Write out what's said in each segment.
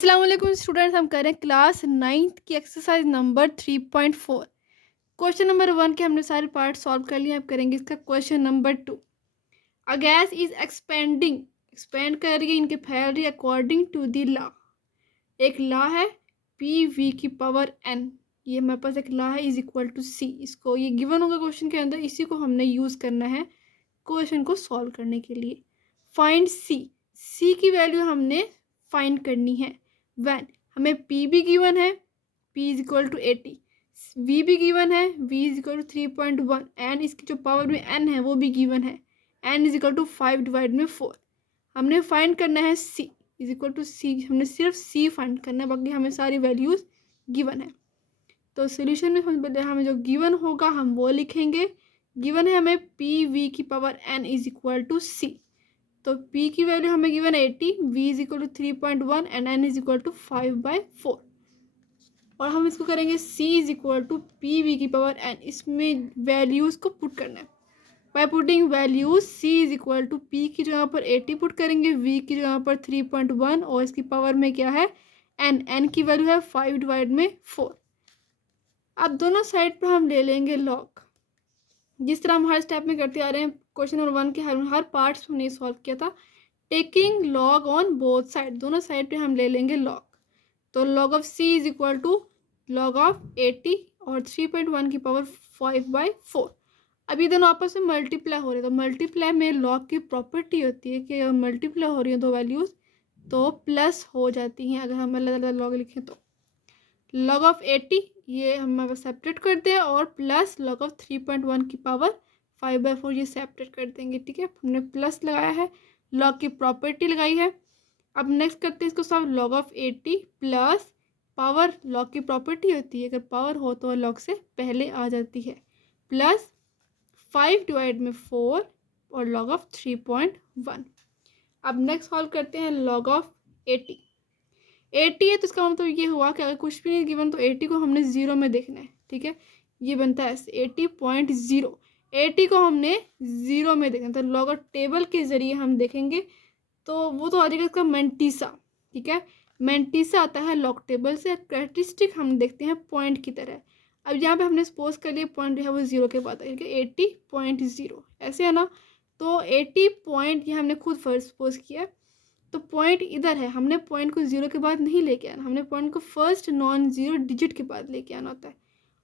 अस्सलाम वालेकुम स्टूडेंट्स, हम करें क्लास 9th की एक्सरसाइज नंबर 3.4। क्वेश्चन नंबर 1 के हमने सारे पार्ट सॉल्व कर लिए। अब करेंगे इसका question number 2। A gas is expand कर रही है, इनके फैल रही है अकॉर्डिंग टू द लॉ। एक लॉ है पी वी की पावर एन, ये हमारे पास एक लॉ है, इज इक्वल टू सी। इसको ये गिवन होगा क्वेश्चन के अंदर, इसी को हमने यूज करना है क्वेश्चन को सॉल्व करने के लिए। फाइंड सी की वैल्यू हमने फाइंड करनी है। व्हेन हमें पी भी गिवन है, P is equal to 80, V भी गिवन है, V is equal to 3.1, and इसकी जो पावर में एन है वो भी गिवन है, N is equal to 5 divide में 4। हमने फाइंड करना है C is equal to C, हमने सिर्फ सी फाइंड करना है, बाकी हमें सारी वैल्यूज गिवन है। तो सोल्यूशन में हमें जो गिवन होगा हम वो लिखेंगे। गिवन है हमें पी वी की power n is equal to C. तो p की वैल्यू हमें given 80, v is equal to 3.1 and n is equal to 5/4। और हम इसको करेंगे c is equal to P V की पावर n, इसमें वैल्यूज को पुट करना है। By putting values c is equal to p की जगह पर 80 पुट करेंगे, v की जगह पर 3.1 और इसकी पावर में क्या है n की वैल्यू है 5 डिवाइड में 4। अब दोनों साइड पर हम ले लेंगे लॉग, जिस तरह हम हर स्टेप में करते आ रहे हैं। क्वेश्चन नंबर 1 के हर पार्ट्स में हमने सॉल्व किया था। Taking log on both side, दोनों साइड पे हम ले लेंगे लॉग। तो log of c is equal to log of 80 और 3.1 की पावर 5/4। अब ये दोनों आपस में मल्टीप्लाई हो रहे हैं, तो मल्टीप्लाई में लॉग की प्रॉपर्टी होती है कि मल्टीप्लाई हो रही है दो वैल्यूज तो प्लस हो जाती हैं। अगर हम अलग अलग लॉग लिखें तो लॉग ऑफ 80 ये हम सेपरेट कर दें और प्लस लॉग ऑफ 3.1 की पावर 5/4 ये सेपरेट कर देंगे। ठीक है, हमने प्लस लगाया है, लॉग की प्रॉपर्टी लगाई है। अब नेक्स्ट करते हैं इसको सब। Log of 80 plus power, log की प्रॉपर्टी होती है अगर पावर हो तो लॉग से पहले आ जाती है, प्लस 5 डिवाइड में 4 और लॉग ऑफ 3.1। अब नेक्स्ट सॉल्व करते हैं लॉग ऑफ 80 है तो इसका मतलब ये हुआ कि अगर कुछ भी नहीं गिवन तो 80 को हमने जीरो में देखना है। ठीक है, ये बनता है 80.0, 80 को हमने जीरो में देखना है। तो लॉग ऑफ टेबल के जरिए हम देखेंगे तो वो तो आ जाएगा इसका मेंटीसा। ठीक है, मेंटीसा आता है लॉग टेबल से। कैरेक्टरिस्टिक हम देखते हैं पॉइंट की तरह। अब यहाँ पे हमने सपोज कर लिया पॉइंट जो है वो जीरो के बाद है, 80.0 ऐसे है ना। तो 80 पॉइंट ये हमने खुद फर्स्ट सपोज किया, तो पॉइंट इधर है, हमने पॉइंट को जीरो के बाद नहीं लेके आना, हमने पॉइंट को फर्स्ट नॉन जीरो डिजिट के बाद लेके आना होता है।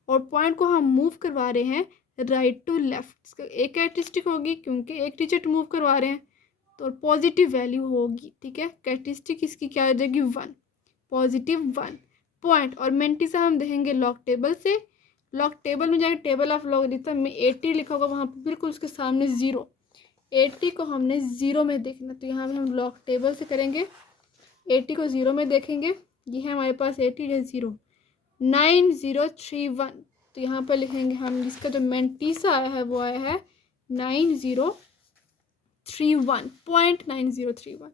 और पॉइंट को हम मूव करवा रहे हैं राइट टू लेफ्ट। इसका एक कैरेक्टरिस्टिक होगी क्योंकि एक डिजिट मूव करवा रहे हैं तो पॉजिटिव वैल्यू होगी। ठीक है, कैरेक्टरिस्टिक इसकी क्या हो जाएगी 1, पॉजिटिव 1 पॉइंट। और मेंटीसा हम देखेंगे लॉग टेबल से। लॉग टेबल में जाएंगे, टेबल ऑफ लॉगरिथम में 80 लिखा होगा, वहाँ पर बिल्कुल उसके सामने जीरो, 80 को हमने जीरो में देखना। तो यहाँ पे हम लॉग टेबल से करेंगे, 80 को जीरो में देखेंगे। ये है हमारे पास 80 है जीरो, 9031। तो यहाँ पर लिखेंगे हम, जिसका जो मेंटीसा आया है वो आया है 9031.9031।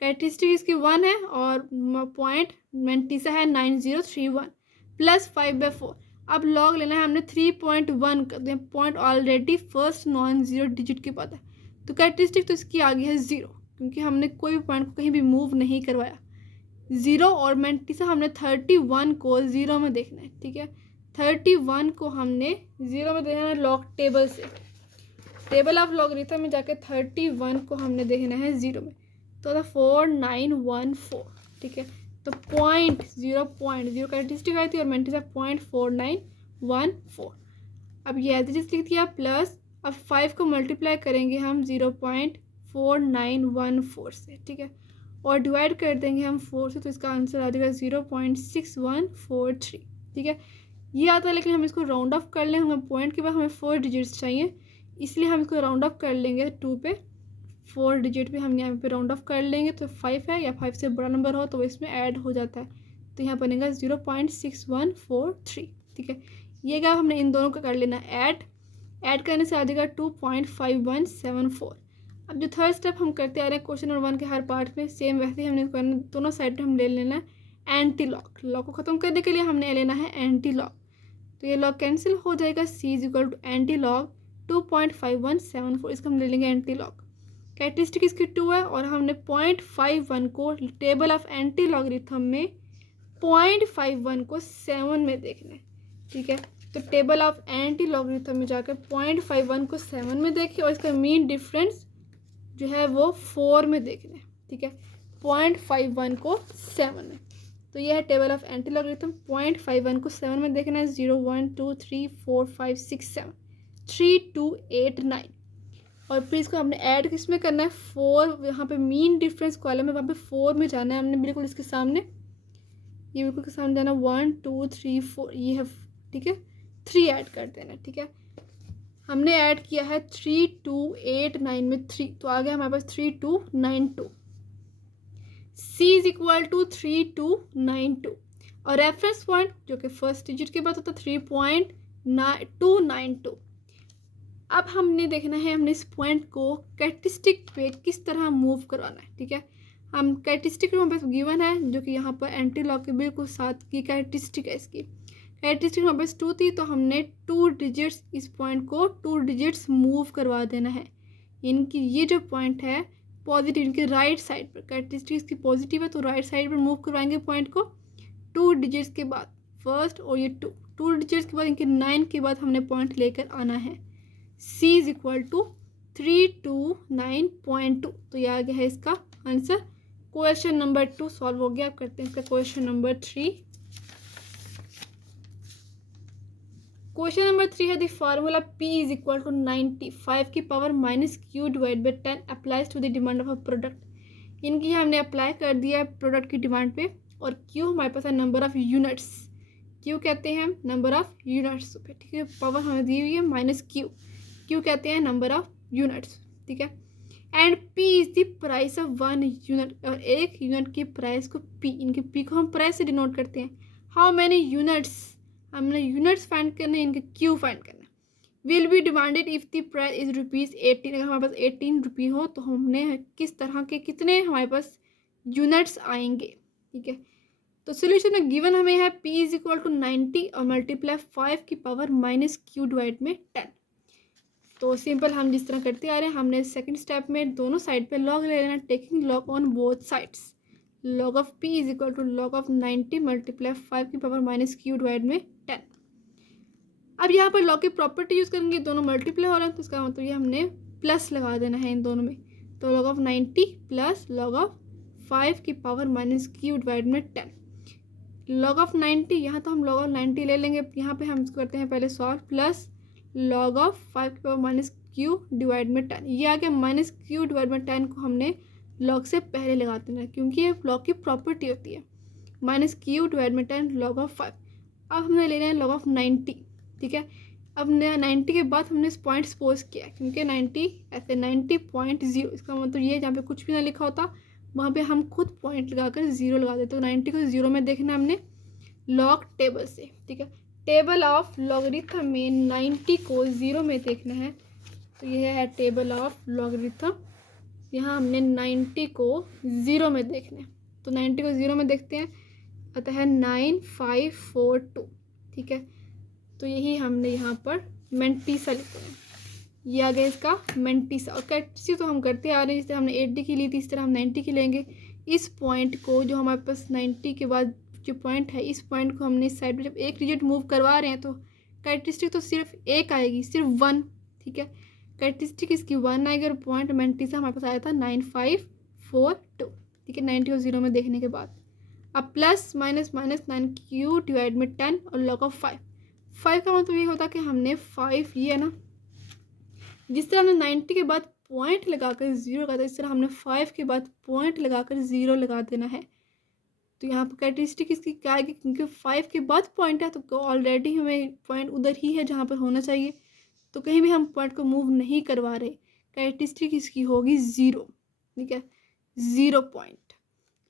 कैरेक्टरिस्टिक इसकी 1 है और पॉइंट मेंटीसा है 9031 प्लस 5/4। अब लॉग लेना है हमने 3.1 का, point already first non zero digit के बाद है तो कैरेक्टरिस्टिक तो इसकी आ गई है जीरो, क्योंकि हमने कोई भी पॉइंट को कहीं भी मूव नहीं करवाया। जीरो और मेंटीसा हमने 31 को जीरो में देखना है। ठीक है, 31 को हमने जीरो में देखना है लॉग टेबल से। टेबल ऑफ लॉगरिथम में जाके 31 को हमने देखना है जीरो में, तो 4914। ठीक है, तो पॉइंट जीरो कैरेक्टरिस्टिक आई थी और मेंटीसा 0.4914। अब ये एज लिख दिया प्लस, अब 5 को मल्टीप्लाई करेंगे हम 0.4914 से। ठीक है, और डिवाइड कर देंगे हम 4 से, तो इसका आंसर आ जाएगा 0.6143। ठीक है, ये आता है, लेकिन हम इसको राउंड ऑफ कर लें, हमें पॉइंट के बाद हमें 4 डिजिट्स चाहिए, इसलिए हम इसको राउंड ऑफ कर लेंगे 2 पे, 4 डिजिट पे हम यहाँ पे राउंड ऑफ कर लेंगे। तो 5 है या 5 से बड़ा नंबर हो तो इसमें ऐड हो जाता है, तो यहाँ बनेगा 0.6143। ठीक है, ये क्या हमने इन दोनों का कर लेना ऐड करने से आ जाएगा 2.5174। अब जो थर्ड स्टेप हम करते आ रहे हैं क्वेश्चन नंबर 1 के हर पार्ट में, सेम वैसे ही हमने करना, दोनों साइड पे हम ले लेना है एंटी लॉग। लॉग को ख़त्म करने के लिए हमने लेना है एंटी लॉग, तो ये लॉग कैंसिल हो जाएगा, c is equal to anti log 2.5174, इसका हम ले लेंगे एंटी लॉग। कैरेक्टरिस्टिक इसकी 2 है और हमने 0.51 को टेबल ऑफ एंटी लॉगरिथम में 0.51 को 7 में देखना है, ठीक है। तो टेबल ऑफ एंटी लॉगरिथम में जाकर 0.51 को 7 में देखें और इसका मीन डिफरेंस जो है वो 4 में देखना है, ठीक है। 0.51 को 7 में, तो यह है टेबल ऑफ एंटी लॉगरिथम। 0.51 को 7 में देखना है। 0 1 2 3 4 5 6 7 3 2 8 9 और फिर इसको हमने ऐड किस में करना है 4, यहाँ पे मीन डिफरेंस कॉलम है वहाँ पे 4 में जाना है हमने, बिल्कुल इसके सामने, ये बिल्कुल के सामने जाना 1 2 3 4 ये है, ठीक है। 3 ऐड कर देना, ठीक है। हमने ऐड किया है 3 2 8 9 में 3, तो आ गया हमारे पास 3 2 9 2। C इज इक्वल टू 3292 और रेफरेंस पॉइंट जो कि फर्स्ट डिजिट के बाद होता है 3.292। अब हमने देखना है हमने इस पॉइंट को कैरेक्टरिस्टिक पे किस तरह मूव करवाना है, ठीक है। हम कैरेक्टरिस्टिक हमारे पास गिवन है जो कि यहाँ पर एंटी लॉग के बिल्कुल साथ की कैरेक्टरिस्टिक है। इसकी कैरेक्टरिस्टिक हमारे पास 2 थी, तो हमने 2 डिजिट्स इस पॉइंट को 2 डिजिट्स मूव करवा देना है। इनकी ये जो पॉइंट है पॉजिटिव, इनके राइट साइड पर, कैरेक्टरिस्टिक इसकी पॉजिटिव है तो राइट साइड पर मूव करवाएंगे पॉइंट को 2 डिजिट्स के बाद, फर्स्ट और ये 2 डिजिट्स के बाद इनके 9 के बाद हमने पॉइंट लेकर आना है। C इज इक्वल टू 329.2, तो ये आ गया है इसका आंसर। क्वेश्चन नंबर 2 सॉल्व हो गया। अब करते हैं इसका क्वेश्चन नंबर 3। क्वेश्चन नंबर 3 है the formula P is equal to 95 की power minus Q divide by 10 applies to the demand of a product. इनकी हमने अप्लाई कर दिया है प्रोडक्ट की डिमांड पे और Q हमारे पास है नंबर ऑफ यूनिट्स, Q कहते हैं नंबर ऑफ यूनिट्स पे, ठीक है। पावर हमें दी हुई है माइनस Q कहते हैं नंबर ऑफ यूनिट्स, ठीक है। And P is the price of 1 unit और एक यूनिट की प्राइस को P, इनके P को हम प्राइस से डिनोट करते हैं। हाउ मैनी यूनिट्स, हमने यूनिट्स फाइंड करने, इनके Q फाइंड करना है। Will be demanded if the price is ₹18, अगर हमारे पास 18 रुपये हो तो हमने किस तरह के कितने हमारे पास यूनिट्स आएंगे, ठीक है। तो सोल्यूशन में गिवन हमें है P इज इक्वल टू 90 और मल्टीप्लाई 5 की पावर माइनस क्यू डिवाइड में 10। तो सिंपल हम जिस तरह करते आ रहे हैं, हमने सेकंड स्टेप में दोनों साइड पे लॉग ले लेना, taking log on both sides. Log of P is equal to log of 90 multiply 5 की पावर माइनस क्यू डिवाइड में 10। अब यहाँ पर लॉग की प्रॉपर्टी यूज़ करेंगे, दोनों मल्टीप्लाई हो रहे हैं तो इसका मतलब ये हमने प्लस लगा देना है इन दोनों में। तो log of 90 plus log of 5 की पावर माइनस क्यू डिवाइड में 10। लॉग ऑफ 90, यहाँ तो हम लॉग ऑफ 90 ले लेंगे, यहाँ पे हम इसको करते हैं पहले सॉल्व, प्लस लॉग ऑफ 5 की पावर माइनस क्यू डिवाइड में 10। ये आ गया माइनस क्यू डिवाइड में 10 को हमने लॉग से पहले लगा देना क्योंकि ये लॉग की प्रॉपर्टी होती है। माइनस क्यू डिवाइड में 10 लॉग ऑफ 5। अब हमने लेना है लॉग ऑफ 90, ठीक है। अब 90 के बाद हमने इस पॉइंट सपोज किया क्योंकि 90 ऐसे 90.0, इसका मतलब ये जहाँ पे कुछ भी ना लिखा होता वहाँ पे हम खुद पॉइंट लगाकर 0 लगा देते। तो 90 को 0 में देखना हमने लॉग टेबल से, ठीक है। टेबल ऑफ लॉगरिथम में 90 को 0 में देखना है, तो यह है टेबल ऑफ लॉगरिथम। यहाँ हमने 90 को 0 में देखना है, तो 90 को 0 में देखते हैं, अतः 9542, ठीक है। तो यही हमने यहाँ पर मेंटीसा लिखते हैं, ये आ गया इसका मेंटीसा। और कैरेक्टरिस्टिक तो हम करते आ रहे हैं, जैसे हमने 80 की ली थी इस तरह हम 90 की लेंगे। इस पॉइंट को जो हमारे पास 90 के बाद जो पॉइंट है, इस पॉइंट को हमने इस साइड पे जब एक डिजिट मूव करवा रहे हैं तो कैरेक्टरिस्टिक तो सिर्फ एक आएगी, सिर्फ 1, ठीक है। कैरेक्टरिस्टिक इसकी 1 आएगी और पॉइंट मेंटीसा हमारे पास आया था 9542, ठीक है। 90 को 0 में देखने के बाद अब प्लस माइनस माइनस 9 डिवाइड में 10 और लॉग ऑफ 5 का मतलब ये होता है कि हमने 5 ये है ना, जिस तरह हमने 90 के बाद पॉइंट लगाकर 0 लगा था, इस तरह हमने 5 के बाद पॉइंट लगाकर 0 लगा देना है। तो यहाँ पर कैरेक्टरिस्टिक इसकी क्या आएगी, क्योंकि 5 के बाद पॉइंट है तो ऑलरेडी हमें पॉइंट उधर ही है जहाँ पर होना चाहिए, तो कहीं भी हम पॉइंट को मूव नहीं करवा रहे। कैरेक्टरिस्टिक इसकी होगी 0, ठीक है, 0 पॉइंट।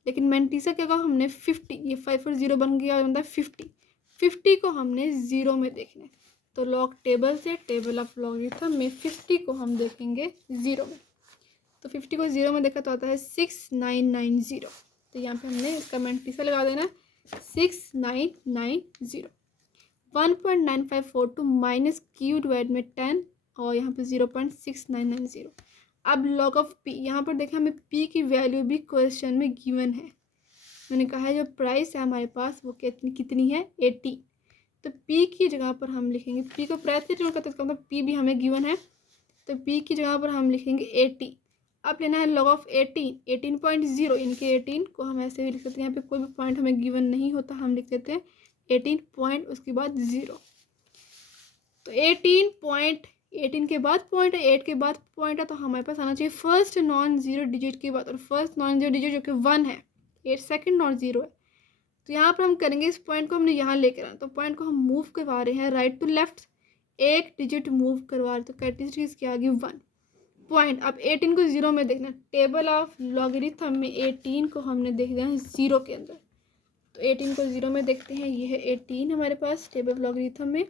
लेकिन मेंटीसा क्या कहा हमने 50, ये 5 और 0 बन गया बनता है 50 को हमने 0 में देखना है। तो लॉग टेबल से टेबल ऑफ लॉगरिथम में 50 को हम देखेंगे 0 में। तो 50 को 0 में देखा तो आता है 6990। तो यहाँ पे हमने इसका मेंटीसा लगा देना 6990। 1.9542 माइनस क्यू डिवाइड में 10 और यहाँ पे 0.6990। अब log ऑफ p, यहाँ पर देखें हमें p की वैल्यू भी क्वेश्चन में गिवन है। मैंने कहा है जो प्राइस है हमारे पास वो कितनी है 80। तो p की जगह पर हम लिखेंगे, p को प्राइस से जोड़ करते हैं मतलब p भी हमें गिवन है, तो p की जगह पर हम लिखेंगे 80। अब लेना है log ऑफ 18.0, इनके 18 को हम ऐसे भी लिख सकते हैं। यहाँ पे कोई भी पॉइंट हमें गिवन नहीं होता, हम लिख देते हैं 18 पॉइंट उसके बाद 0। तो 18 के बाद पॉइंट है, 8 के बाद पॉइंट है, तो हमारे पास आना चाहिए फर्स्ट नॉन जीरो डिजिट के बाद, और फर्स्ट नॉन जीरो डिजिट जो कि 1 है, 8 सेकेंड नॉन जीरो है। तो यहाँ पर हम करेंगे इस पॉइंट को हमने यहाँ लेकर आना, तो पॉइंट को हम मूव करवा रहे हैं राइट टू लेफ्ट, एक डिजिट मूव करवा रहे, तो कैरेक्टरिस्टिक इसकी आ गई 1 पॉइंट। अब 18 को 0 में देखना, टेबल ऑफ लॉगरिथम में 18 को हमने देखना है 0 के अंदर, तो 18 को 0 में देखते हैं। ये है 18 हमारे पास टेबल ऑफ लॉगरिथम में,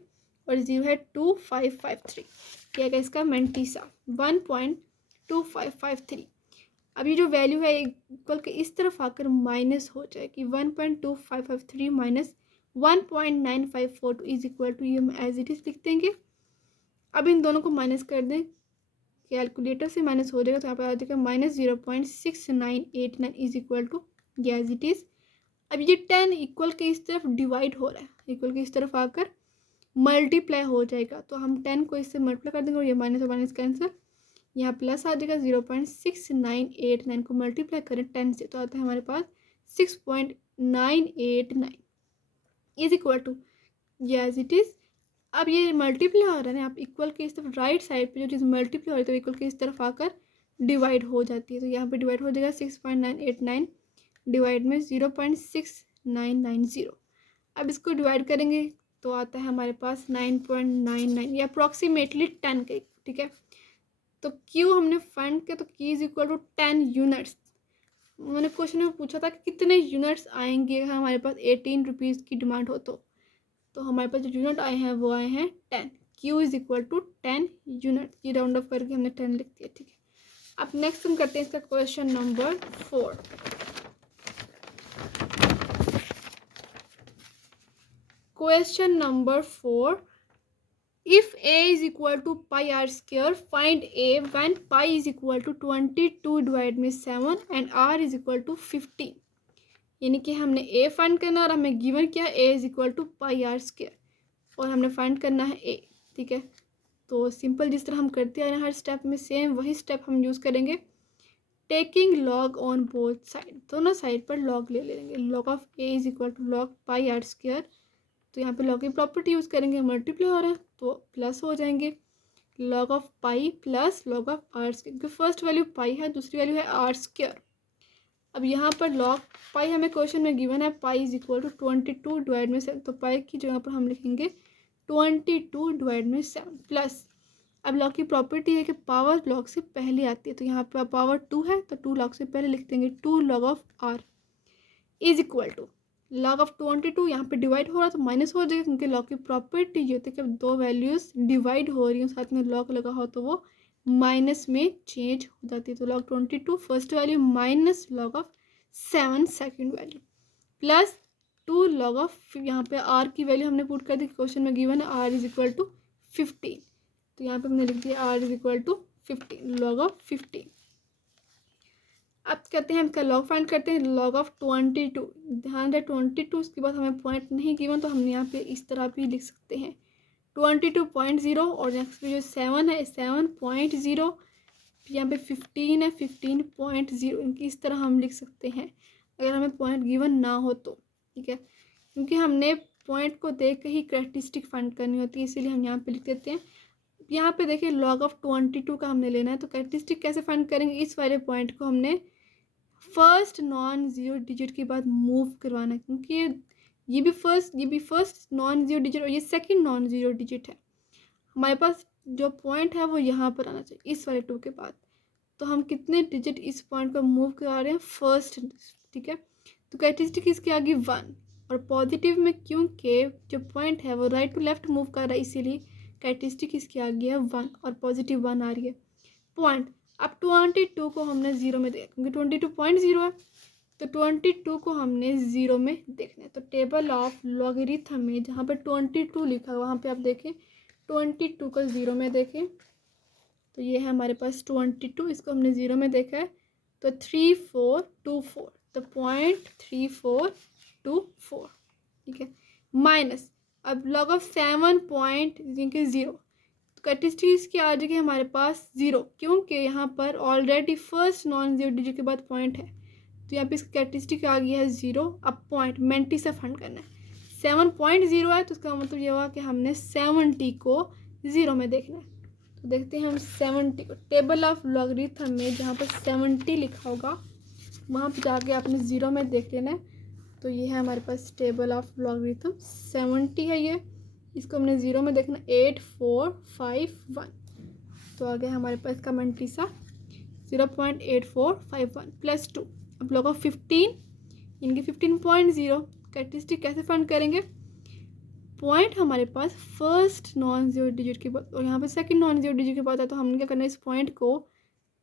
और 0 है 2553, क्या है इसका मेंटीसा 1.2553। अब ये जो वैल्यू है इक्वल के इस तरफ आकर माइनस हो जाएगी, 1.2553 माइनस 1.9542 इज इक्वल टू, ये हम एज इट इज लिख देंगे। अब इन दोनों को माइनस कर दें, कैलकुलेटर से माइनस हो जाएगा, तो यहाँ पर आ जाएगा minus 0.6989 is equal to as it is. अब ये 10 इक्वल के इस तरफ डिवाइड हो रहा है, इक्वल के इस तरफ आकर मल्टीप्लाई हो जाएगा, तो हम 10 को इससे मल्टीप्लाई कर देंगे और ये माइनस और माइनस कैंसिल, यहाँ प्लस आ जाएगा। 0.6989 को मल्टीप्लाई करें 10 से, तो आता है हमारे पास 6.989 is equal to as it is. अब ये मल्टीप्लाई हो रहा है ना, आप इक्वल के इस तरफ राइट साइड पे जो चीज़ मल्टीप्लाई हो रही है तो इक्वल के इस तरफ आकर डिवाइड हो जाती है, तो यहाँ पे डिवाइड हो जाएगा 6.989 डिवाइड में 0.6990। अब इसको डिवाइड करेंगे तो आता है हमारे पास 9.99 या अप्रॉक्सीमेटली 10 के, ठीक है। तो क्यू हमने फाइंड किया, तो Q is equal to 10 units. मैंने क्वेश्चन में पूछा था कि कितने यूनिट्स आएंगे अगर हमारे पास 18 रुपीज़ की डिमांड हो, तो हमारे पास जो यूनिट आए हैं वो आए हैं 10। Q is equal to 10 unit, ये राउंड ऑफ करके हमने 10 लिख दिया, ठीक है। अब नेक्स्ट हम करते हैं इसका question number 4। Question number 4, if a is equal to pi r square, find a when pi is equal to 22 divide में 7 and r is equal to 15। यानी कि हमने a फाइंड करना और हमें गिवन क्या a is equal to pi r square, और हमने फाइंड करना है a, ठीक है। तो सिंपल जिस तरह हम करते आ रहे हैं हर स्टेप में सेम वही स्टेप हम यूज़ करेंगे। Taking log on both side, दोनों साइड पर लॉग ले लेंगे। Log of a is equal to log pi R square, तो यहाँ पे लॉग की प्रॉपर्टी यूज़ करेंगे, मल्टीप्लाई हो रहा है तो प्लस हो जाएंगे। Log of pi plus log of R square, क्योंकि फर्स्ट वैल्यू पाई है, दूसरी वैल्यू है आर स्क्वायर। अब यहाँ पर लॉग पाई हमें क्वेश्चन में गिवन है, pi is equal to 22 divide में 7, तो पाई की जगह पर हम लिखेंगे 22 डिवाइड में 7 प्लस। अब लॉग की प्रॉपर्टी है कि पावर लॉग से पहले आती है, तो यहाँ पर पावर 2 है तो 2 लॉग से पहले लिख देंगे 2 log of R is equal to log of 22, यहाँ पे डिवाइड हो रहा है तो माइनस हो जाएगा, क्योंकि लॉग की प्रॉपर्टी ये होती है कि अब दो वैल्यूज़ डिवाइड हो रही हो साथ में लॉग लगा हो तो वो माइनस में चेंज हो जाती है। तो log 22 first value minus log of 7 second value plus 2 log of, यहाँ पे आर की वैल्यू हमने पुट कर दी, क्वेश्चन में गिवन है आर इज इक्वल टू 15, तो यहाँ पे हमने लिख दिया R is equal to 15 log of 15। अब कहते हैं हम इसका लॉग फाइंड करते हैं, लॉग ऑफ 22, ध्यान रहे 22 उसके बाद हमें पॉइंट नहीं गिवन तो हम यहाँ पे इस तरह भी लिख सकते हैं 22.0, और नेक्स्ट पे जो 7 है 7.0, यहाँ पे 15 है 15.0, इनकी इस तरह हम लिख सकते हैं अगर हमें पॉइंट गिवन ना हो तो, ठीक है। क्योंकि हमने पॉइंट को देख के ही कैरेक्टरिस्टिक फाइंड करनी होती है, इसीलिए हम यहाँ पे लिख देते हैं। यहाँ पे देखिए लॉग ऑफ 22 का हमने लेना है, तो कैरेक्टरिस्टिक कैसे फाइंड करेंगे, इस वाले पॉइंट को हमने फर्स्ट नॉन जीरो डिजिट के बाद मूव करवाना है, क्योंकि ये भी फर्स्ट नॉन जीरो डिजिट और ये सेकंड नॉन जीरो डिजिट है। हमारे पास जो पॉइंट है वो यहाँ पर आना चाहिए इस वाले 2 के बाद, तो हम कितने डिजिट इस पॉइंट पर मूव करा रहे हैं फर्स्ट, ठीक है। तो कैरेक्टरिस्टिक इसकी आ गई 1, और पॉजिटिव में क्योंकि जो पॉइंट है वो राइट टू लेफ्ट मूव कर रहा है इसीलिए कैरेक्टरिस्टिक इसकी आ गई है 1 और पॉजिटिव 1 आ रही है पॉइंट। अब 22 को हमने 0 में देखा, क्योंकि 22.0 है तो 22 को हमने 0 में देखना है। तो टेबल ऑफ लॉगरिथम में जहाँ पे 22 लिखा है वहाँ पे आप देखें 22 को 0 में देखें, तो ये है हमारे पास 22, इसको हमने 0 में देखा है, तो 3424, तो 0.3424, ठीक है। माइनस, अब लॉग ऑफ 7.0, तो कैरेक्टरिस्टिक इसकी आ जाएगी हमारे पास 0, क्योंकि यहाँ पर already first non zero digit के बाद पॉइंट है, तो यहाँ पे इसकी कैरेक्टरिस्टिक आ गई है 0। अब पॉइंट मेंटी से फाइंड करना है, 7.0 है, तो इसका मतलब ये हुआ कि हमने 70 को 0 में देखना है। तो देखते हैं हम 70 को, टेबल ऑफ लॉगरिथम में जहाँ पर 70 लिखा होगा वहाँ पर जाके आपने 0 में देख लेना है। तो ये है हमारे पास टेबल ऑफ लॉगरिथम, 70 है ये, इसको हमने 0 में देखना, 8451, तो आ गया हमारे पास इसका मेंटी सा 0.8451 प्लस 2। अब लॉग ऑफ 15, इनकी 15.0, कैरेक्टरिस्टिक कैसे फाइंड करेंगे, पॉइंट हमारे पास फर्स्ट नॉन जीरो डिजिट के बाद और यहाँ पर सेकंड नॉन जीरो डिजिट के बाद है, तो हमने क्या करना है, इस पॉइंट को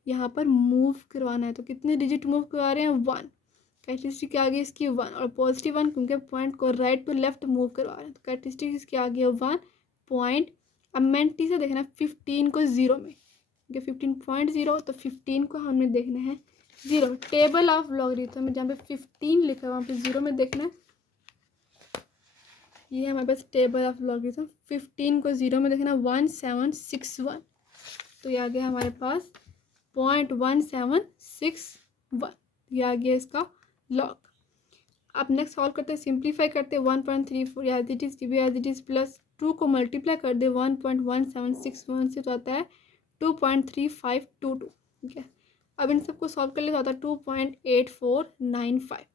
यहाँ पर मूव करवाना है। तो कितने डिजिट मूव करवा रहे हैं, 1, कैरेक्टरिस्टिक आ गई इसकी 1 और पॉजिटिव 1, क्योंकि पॉइंट को राइट टू लेफ्ट मूव करवा रहे हैं, तो कैरेक्टरिस्टिक इसकी आ गई 1 पॉइंट। अब मेंटी से देखना 15 को 0 में, क्योंकि 15.0, तो 15 को हमने देखना है 0। टेबल ऑफ लॉगरिथम में जहाँ पे 15 लिखा है वहाँ पे 0 में देखना है। ये है हमारे पास टेबल ऑफ लॉगरिथम, 15 को 0 में देखना 1761, तो ये आ गया हमारे पास 0.1761, ये आ गया इसका लॉग। अब नेक्स्ट सॉल्व करते हैं, सिंप्लीफाई करते हैं, 1.34 एज इट इज़ प्लस 2 को मल्टीप्लाई कर दे 1.1761 से, तो आता है 2.3522, ठीक है। अब इन सबको सॉल्व कर ले तो आता है 2.8495।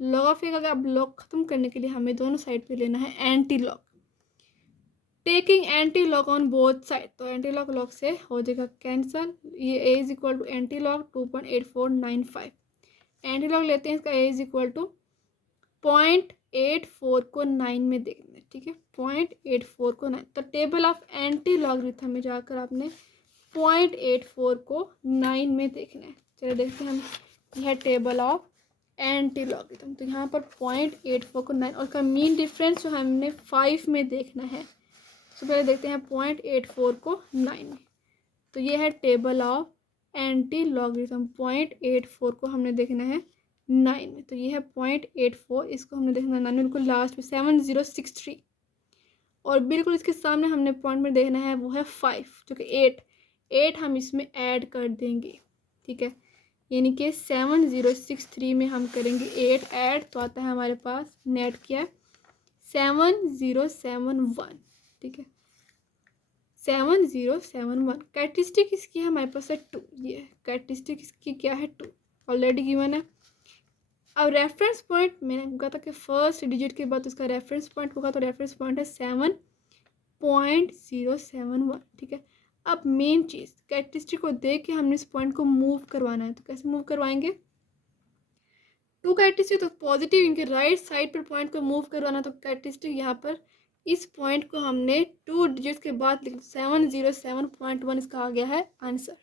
लॉग ऑफ एक अगर अब लॉग खत्म करने के लिए हमें दोनों साइड पे लेना है anti log, taking anti log on both side, तो एंटी लॉग लॉग से हो जाएगा कैंसल, ये a is equal to anti log 2.8495, anti log लेते हैं इसका a इज इक्वल टू 0.84 को 9 में देखना है, ठीक है, 0.84 को 9, तो टेबल ऑफ एंटी लॉगरिथम में जाकर आपने 0.84 को 9 में देखना है। चलो देखते हैं हम, यह टेबल ऑफ एंटी लॉगरिथम, तो यहाँ पर 0.84 को 9 और उसका मीन डिफरेंस जो हमने 5 में देखना है, तो पहले देखते हैं 0.84 को 9 में, तो ये है टेबल ऑफ एंटी लॉगरिथम, 0.84 को हमने देखना है 9 में, तो ये है 0.84, इसको हमने देखना है 9 में, बिल्कुल लास्ट में 7063, और बिल्कुल इसके सामने हमने पॉइंट में देखना है वो है 5, जो कि 8 हम इसमें ऐड कर देंगे, ठीक है, यानी कि 7063 में हम करेंगे 8 ऐड, तो आता है हमारे पास नेट क्या है 7071, ठीक है, 7071। कैरेक्टरिस्टिक इसकी है हमारे पास है 2, ये कैरेक्टरिस्टिक इसकी क्या है 2, ऑलरेडी गिवन है। अब रेफरेंस पॉइंट मैंने कहा था कि फर्स्ट डिजिट के बाद उसका रेफरेंस पॉइंट होगा, तो रेफरेंस पॉइंट है 7.071, ठीक है। अब मेन चीज़ कैरेक्टरिस्टिक को देख के हमने इस पॉइंट को मूव करवाना है, तो कैसे मूव करवाएंगे, 2 कैरेक्टरिस्टिक, तो पॉजिटिव इनके राइट साइड पर पॉइंट को मूव करवाना, तो कैरेक्टरिस्टिक यहाँ पर इस पॉइंट को हमने 2 डिजिट्स के बाद लिख 707.1, इसका आ गया है आंसर।